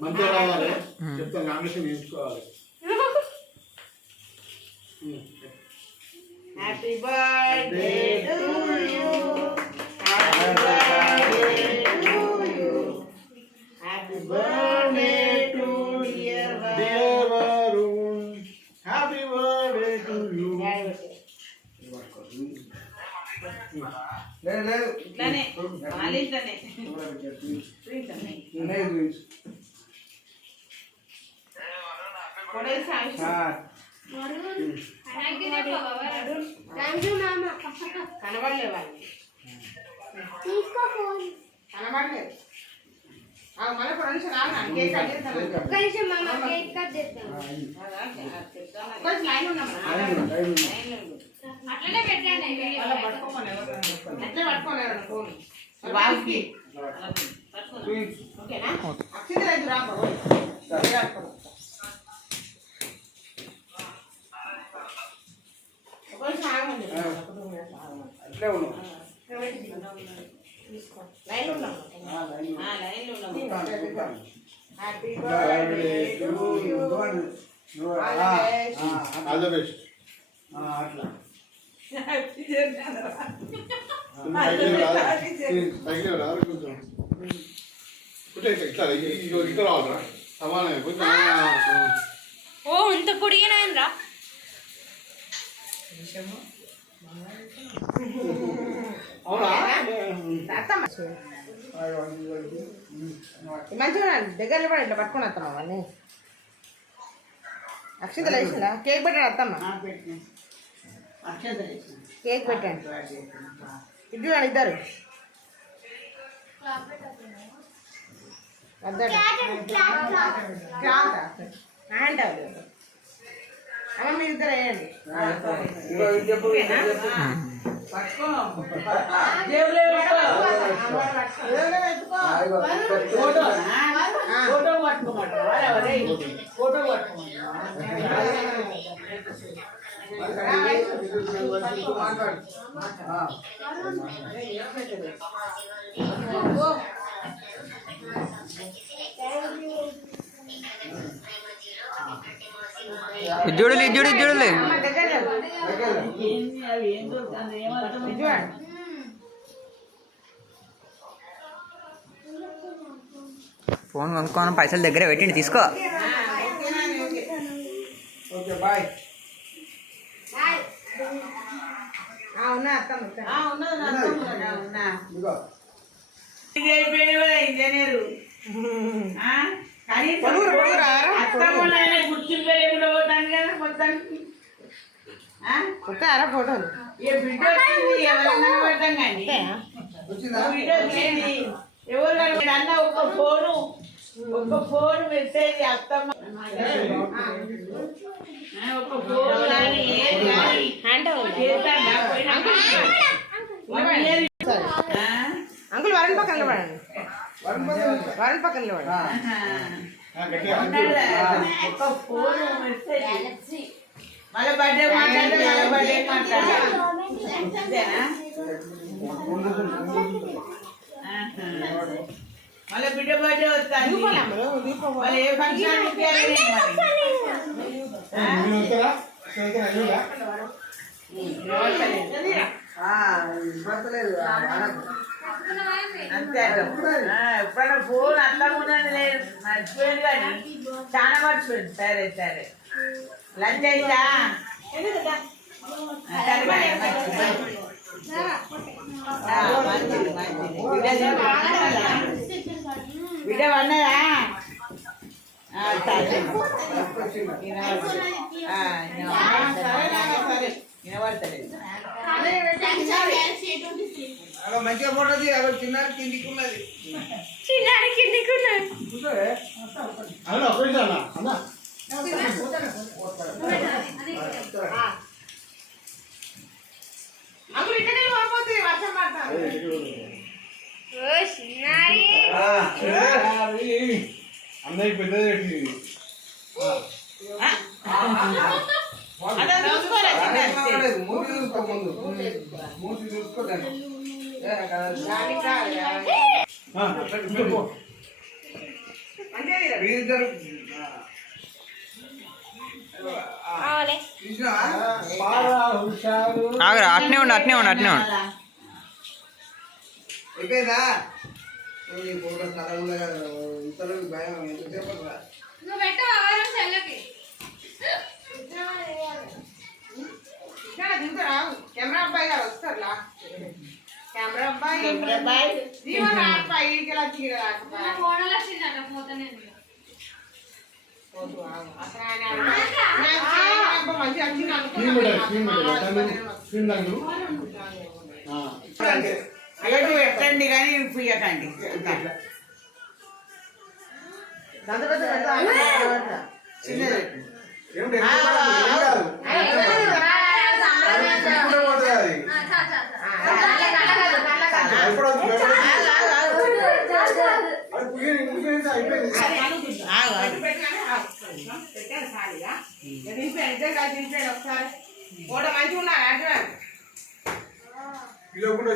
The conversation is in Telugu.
మంచిగా రావాలి చెప్తాను నామినేషన్ వేయించుకోవాలి. Happy birthday to you happy birthday to you happy birthday to dear Varun happy birthday to you. లేదు ఇట్లానే మాలింటనే కనబడలే వాళ్ళు కనబడలేదు. మన ఫ్రెండ్స్ లైన్ అట్లనే పెట్టాను అట్లే పట్టుకోలేరు ఫోన్ వాళ్ళకి ఓకేనా అక్షిత రైతు రా అట్లే ఉన్నాం లైన్ ఉన్నాం happy birthday to you all the best. అట్లా ఇట్లా రావాలరా సమానం ఓ ఇంత పొడిగినా అవునా మంచిగా దగ్గర కూడా ఇట్లా పట్టుకొని వస్తామా అవన్నీ అక్షంతలు వేసిందా కేక్ పెట్టాడు అత్తమ్మ కేక్ పెట్టండి ఇటు ఇద్దరు హ్యాండ్ అమ్మ మీరు ఇద్దరు వేయండి ఫోటో పట్టుకోమంటారు ఫోటో చూడలే చూడలే ఫోన్ కొనుక్కోను పైసలు దగ్గర పెట్టండి తీసుకో. Okay bye. ఇంజనీరు కొట్టారా ఫోటోలు బిడ్డ వచ్చింది ఎవరైనా పడతాం కానీ ఎవరు అన్న ఒక ఫోన్ మెసేజ్ అత్తమ్మ ఒక ఫోన్ అంకుల్ వరుణ్ పక్కన నిలబడండి వరుణ్ పక్కన నిలబడండి ఒక ఫోన్ మెసేజ్ మళ్ళీ బర్త్డే మాట్లాడితే మళ్ళీ బర్త్డే మాట్లాడాలి మళ్ళీ బిడ్డ బర్త్డే వస్తాను మళ్ళీ ఏ ఫంక్షన్ అంతే ఎప్పుడైనా ఫోన్ అట్లా ఉన్నది లేదు మర్చిపోయింది కానీ చాలా మర్చిపోయింది. సరే సరే లంచ్ అయిందా బిడ్డ వన్నదా సరే మంచిగా ఫోటో చిన్న కిందికి ఉన్నది చిన్నానికి కిందికున్నాడు. అవునా పోయినా అన్నా అప్పుడు ఇక్కడే పోతుంది వర్షం పడతాను. ఓ చిన్నారి. అందరికి పెద్దది పెట్టింది అదే చూసుకోరా చిన్న మూతి చూసుకో ముందు మూతి చూసుకో ఆవలే. హుషారు ఆగరా అట్నే ఉండు అట్నే ఉండు అట్నే ఉండు అయిపోయిందా ఫోటో స్థలంలో ఇతరులకు భయం ఎంతసేపు నువ్వు పెట్టు అవరు సెల్లకి. కెమెరా అబ్బాయి గారు వస్తారులా కెమెరా అబ్బాయి జీవన అబ్బాయి ఇలా నా ఫోన్లో వచ్చిందట పోతనే ఉంది. పెట్టండి కానీ ఇయ్యకండి ఒకసారి కూడా మంచిగా ఉన్నారు కిలో కూడా